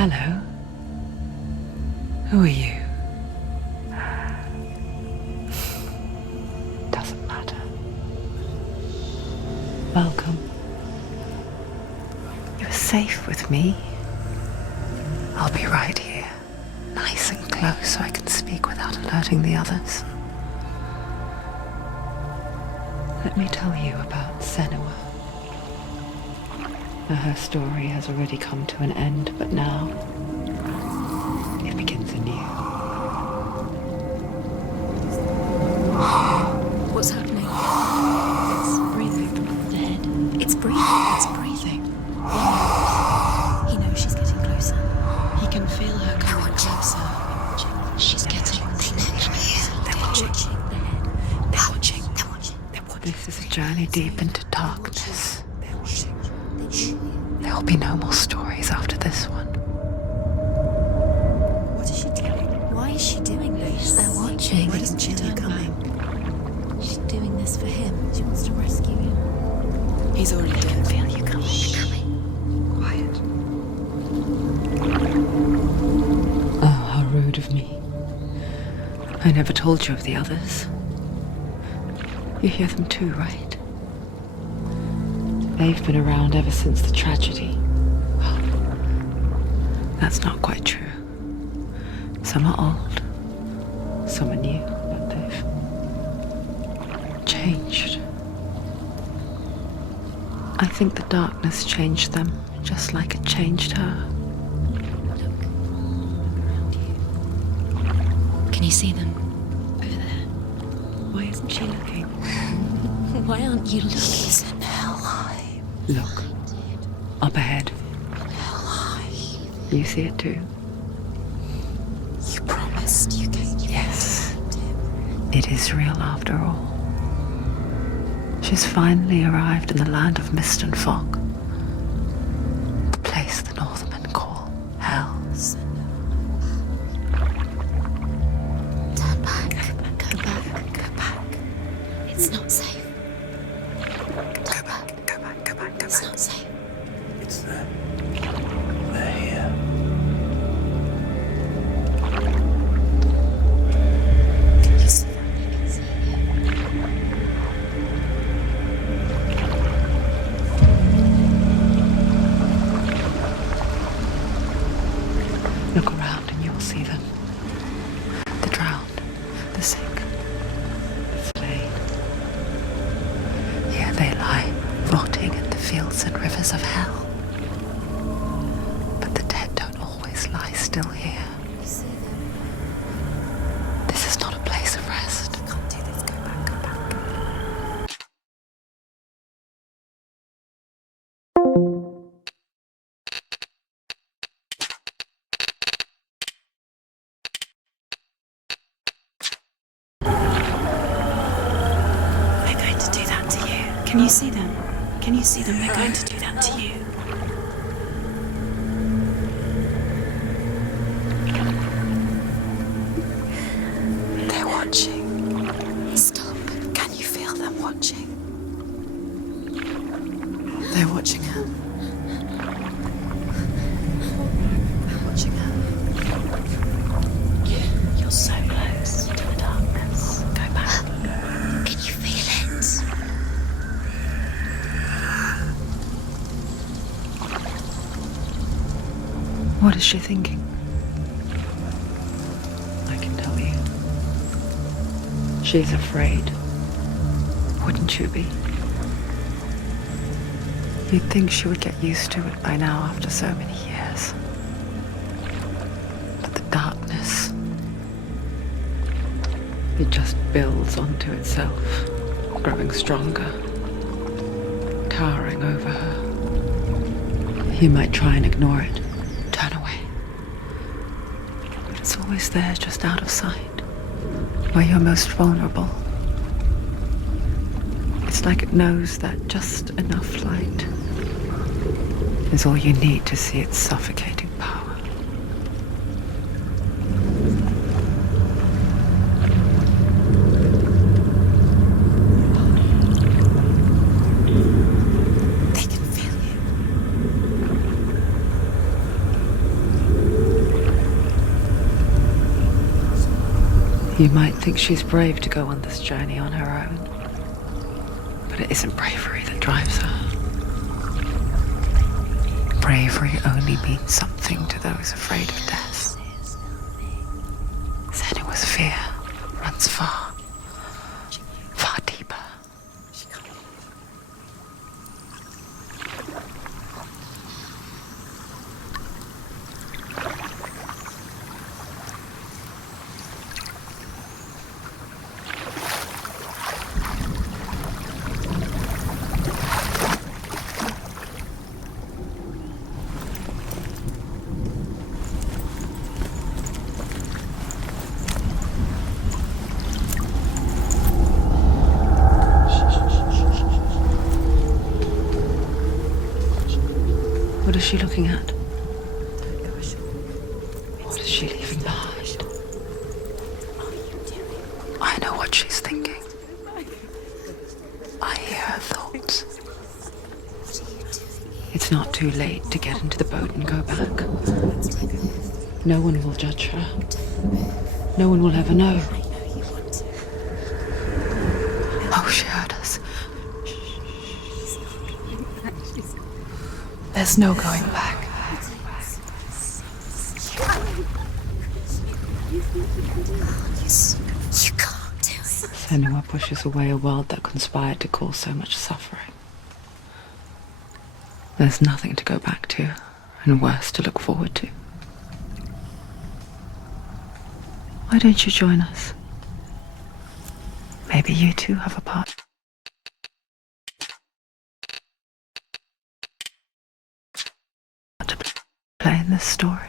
Hello. Who are you? Doesn't matter. Welcome. You're safe with me. I'll be right here, nice and close so I can speak without alerting the others. Let me tell you about Senua. Her story has already come to an end, but now it begins anew. What's happening? It's breathing. The head. It's breathing. It's breathing. He knows she's getting closer. He can feel her coming closer. She's getting closer. They're watching. The head. They're watching. They're watching. They're watching. This is a journey deep into darkness. There will be no more stories after this one. What is she doing? Why is she doing this? They're watching. Why doesn't she turn coming? She's doing this for him. She wants to rescue him. He's already dead. Feel you coming. Quiet. Oh, how rude of me. I never told you of the others. You hear them too, right? They've been around ever since the tragedy. Well, that's not quite true. Some are old, some are new, but they've changed. I think the darkness changed them, just like it changed her. Look around you. Can you see them? Over there. Why isn't she looking? Why aren't you looking? Look, up ahead. You see it too? You promised you came. Yes. It is real after all. She's finally arrived in the land of mist and fog. The place the Northmen call Hell. Turn back. Go back. Go back. It's not safe. Turn back. Go back. It's not safe. It's them. They're here. Can you see them? You can see Look around and you will see them. The drowned, the sick, the slain. Here they lie, rotting in the fields and rivers of hell. But the dead don't always lie still here. You see them? This is not a place of rest. You can't do this. Go back. Go back. They're going to do that to you. Can you see them? Can you see them? They're going to do that to you. They're watching. Stop. Can you feel them watching? They're watching her. They're watching her. You're so close to the darkness. Go back. Can you feel it? What is she thinking? I can tell you. She's afraid. Wouldn't you be? You'd think she would get used to it by now after so many years. But the darkness, it just builds onto itself, growing stronger, towering over her. You might try and ignore it, turn away. But it's always there, just out of sight, where you're most vulnerable. It's like it knows that just enough light is all you need to see its suffocating power. They can feel you. You might think she's brave to go on this journey on her own, but it isn't bravery that drives her. Bravery only means something to those afraid of death. Senua's fear runs far, far deeper. What is she looking at? What is she leaving behind? I know what she's thinking. I hear her thoughts. It's not too late to get into the boat and go back. No one will judge her. No one will ever know. Oh, she heard us. There's no going back. You can't do it. Senua pushes away a world that conspired to cause so much suffering. There's nothing to go back to, and worse to look forward to. Why don't you join us? Maybe you too have a part to play in this story.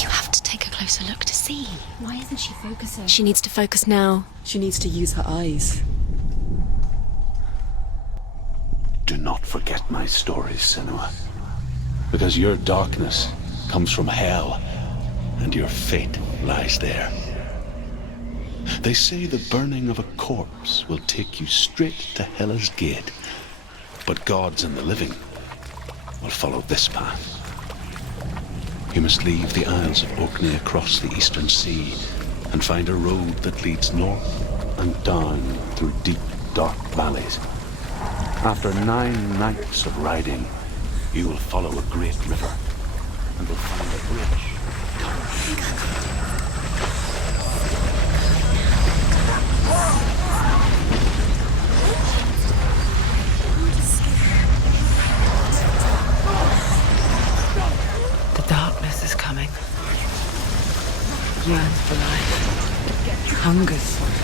You have to take a closer look to see. Why isn't she focusing? She needs to focus now. She needs to use her eyes. Do not forget my stories, Senua. Because your darkness comes from hell, and your fate lies there. They say the burning of a corpse will take you straight to Hela's gate, but gods and the living will follow this path. You must leave the Isles of Orkney across the eastern sea and find a road that leads north and down through deep, dark valleys. After 9 nights of riding, you will follow a great river and will find a bridge. The darkness is coming. Yearns for life. Hungers for it.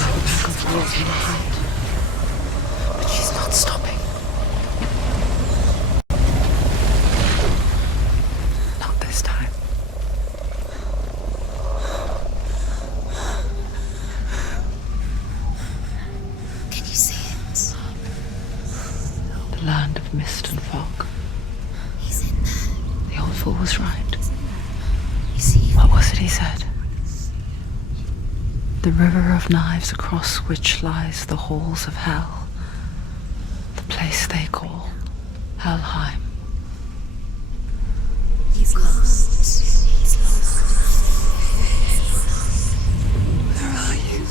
Like a pack of wolves in a hunt. But she's not stopping. Not this time. Can you see it? The land of mist and fog. He's in there. The old fool was right. You see? What was it he said? The river of knives across which lies the halls of hell. The place they call Helheim. He's lost. He's lost. Where are you?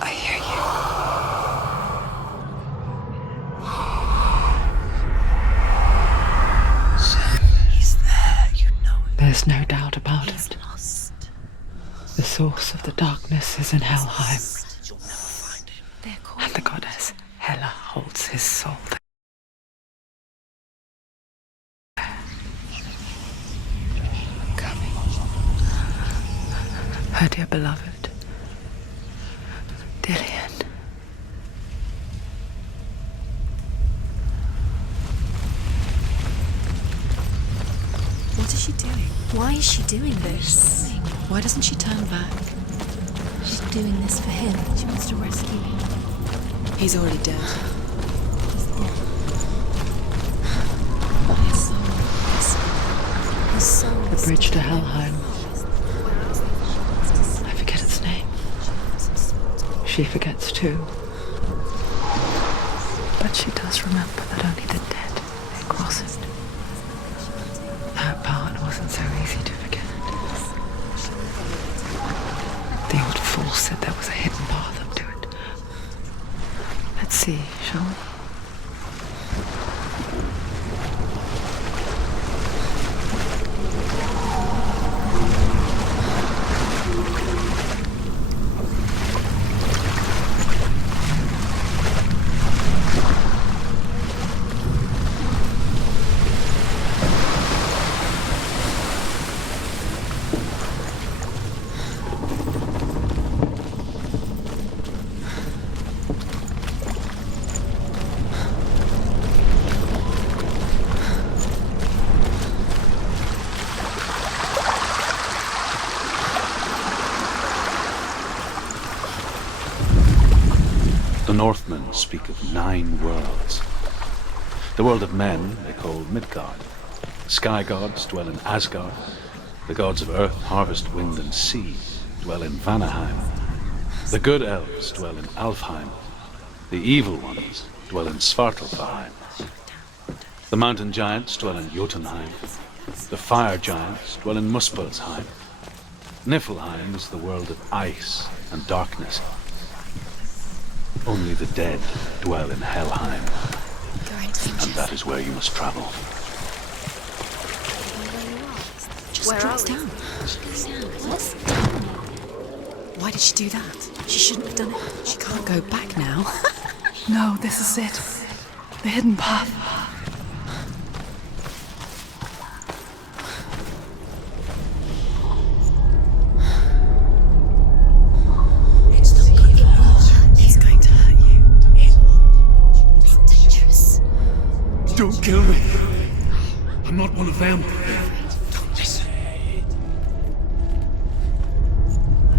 I hear you. He's there, you know it. There's no doubt about He's it. lost. The source of the darkness is in Helheim, You'll never find him. They're calling. and the goddess Hela holds his soul there. Coming. Her dear beloved, Dillian. What is she doing? Why is she doing this? Why doesn't she turn back? She's doing this for him. She wants to rescue him. He's already dead. But his soul The bridge to Helheim. I forget its name. She forgets too. But she does remember that only the dead may cross it. That part wasn't so easy to forget. The old fool said there was a hidden path up to it. Let's see, shall we? The Northmen speak of 9 worlds. The world of men they call Midgard. Sky gods dwell in Asgard. The gods of earth, harvest, wind, and sea dwell in Vanaheim. The good elves dwell in Alfheim. The evil ones dwell in Svartalfheim. The mountain giants dwell in Jotunheim. The fire giants dwell in Muspelheim. Niflheim is the world of ice and darkness. Only the dead dwell in Helheim, and that is where you must travel. Just drops down. What's down? Why did she do that? She shouldn't have done it. She can't go back now. No, this is it. The hidden path. He's going to hurt you. It's dangerous. Don't kill me. I'm not one of them. Don't listen.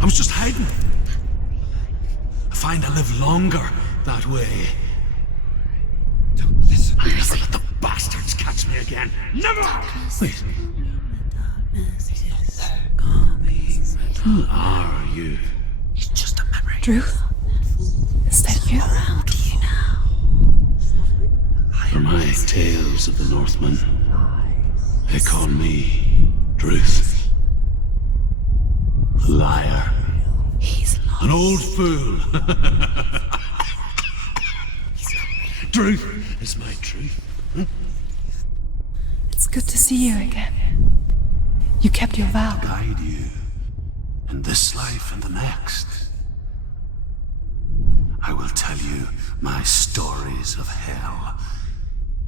I was just hiding. I find I live longer that way. Don't listen. Never let the bastards catch me again. Never! Wait. Who are you? It's just a memory. Drew? Is that you? How do you now? For my tales of the Northmen, they call me Druth. Liar. He's lost. An old fool. Truth is my truth. It's good to see you again. You kept your vow. Guide you in this life and the next. I will tell you my stories of hell,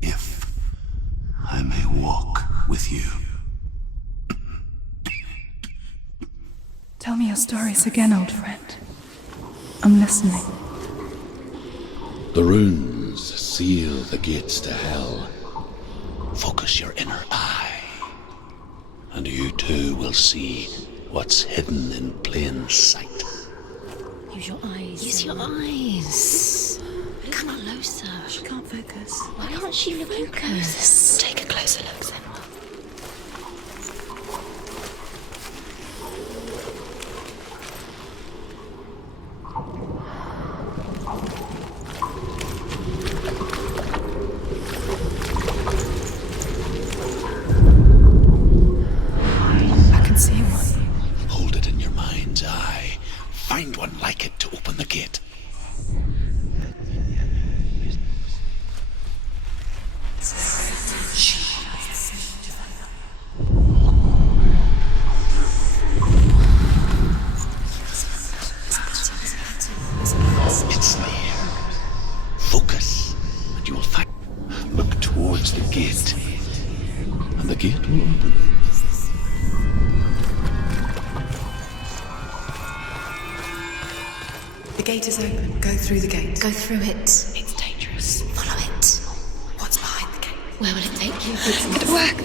if I may walk with you. Tell me your stories again, old friend. I'm listening. The runes seal the gates to hell. Focus your inner eye, and you too will see what's hidden in plain sight. Use your eyes. Use your eyes. Come closer. She can't focus. Why can't she focus? Take a closer look, Senua. I can see one. Hold it in your mind's eye. Find one like it to open the gate. It's there. Focus, and you will find. Look towards the gate, and the gate will open. The gate is open. Go through the gate. Go through it. It's dangerous. Follow it. What's behind the gate? Where will it take you? It's gonna work.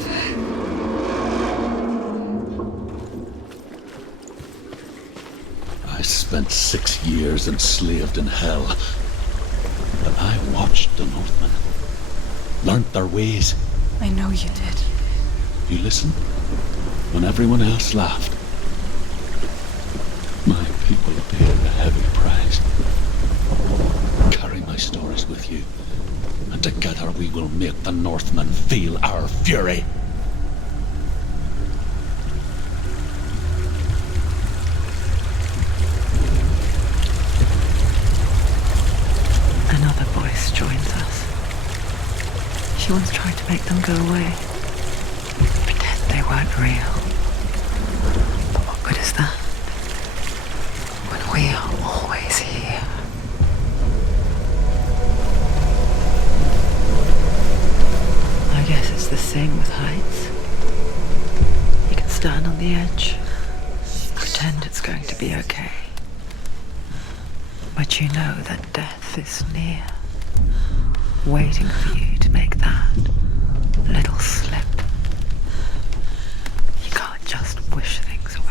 I spent 6 years enslaved in hell. But I watched the Northmen, learnt their ways. I know you did. You listened when everyone else laughed. My people paid a heavy price. Carry my stories with you, and together we will make the Northmen feel our fury. Another voice joins us. She once tried to make them go away. Pretend they weren't real. But what good is that? When we are always here. I guess it's the same with heights. You can stand on the edge, pretend it's going to be okay. But you know that death is near, waiting for you to make that little slip. You can't just wish things away.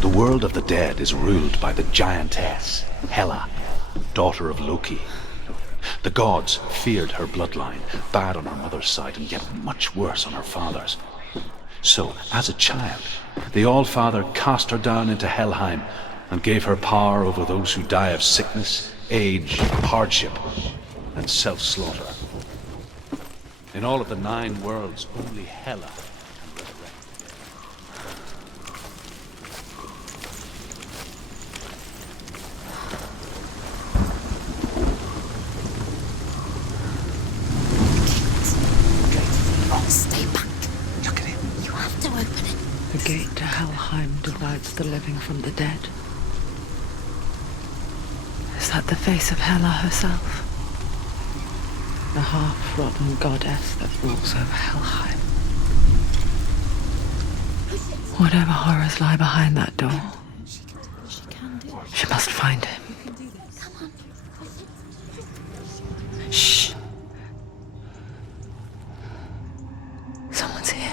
The world of the dead is ruled by the giantess, Hela, daughter of Loki. The gods feared her bloodline, bad on her mother's side and yet much worse on her father's. So, as a child, the All-Father cast her down into Helheim and gave her power over those who die of sickness, age, hardship, and self-slaughter. In all of the 9 worlds, only Hela can resurrect. Stay back. Look at him. You have to open it. The gate to Helheim divides the living from the dead. Is that the face of Hela herself? The half-rotten goddess that rules over Helheim. Whatever horrors lie behind that door, she must find him. Shh. Someone's here.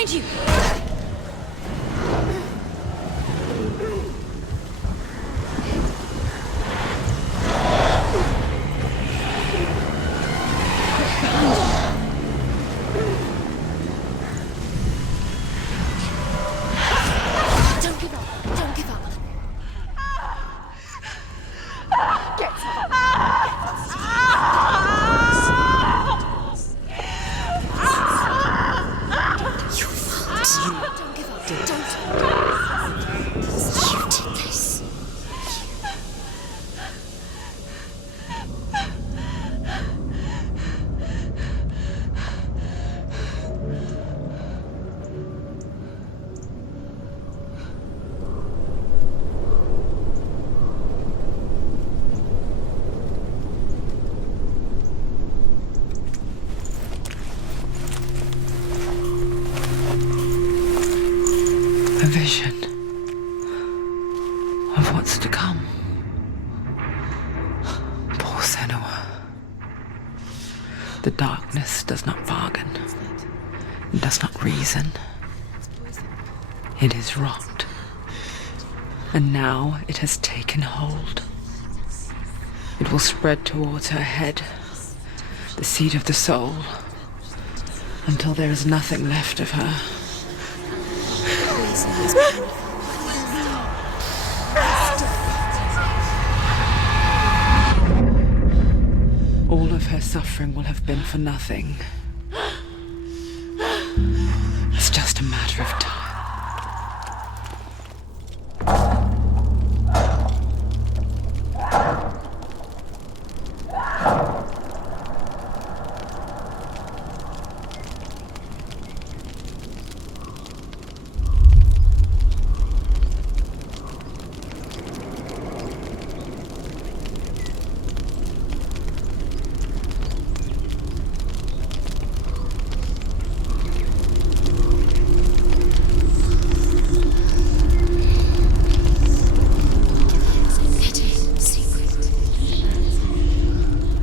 Behind you! Don't give up. Don't give up. You fault. Don't give up. Don't. You did this. A vision of what's to come. Poor Senua. The darkness does not bargain. It does not reason. It is wrought. And now it has taken hold. It will spread towards her head, the seat of the soul, until there is nothing left of her. All of her suffering will have been for nothing. It's just a matter of time.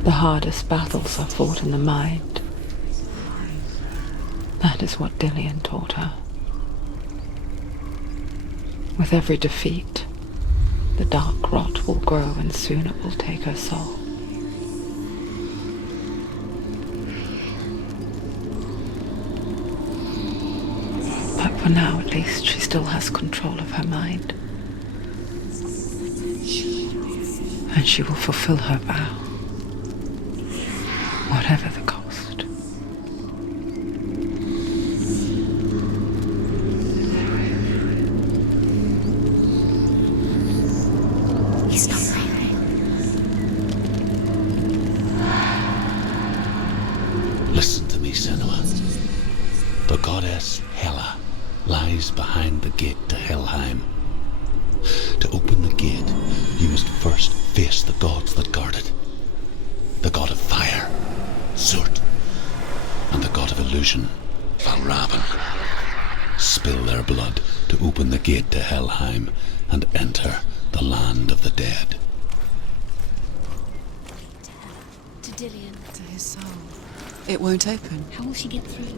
The hardest battles are fought in the mind. That is what Dillian taught her. With every defeat, the dark rot will grow and soon it will take her soul. But for now, at least, she still has control of her mind. And she will fulfill her vow. Whatever the cost. He's not real. Listen to me, Senua. The goddess Hela lies behind the gate to Helheim. To open the gate, you must first face the gods that guard it. The god of fire, Surt, and the god of illusion, Valravan. Spill their blood to open the gate to Helheim and enter the land of the dead. To Dillian. To his soul. It won't open. How will she get through?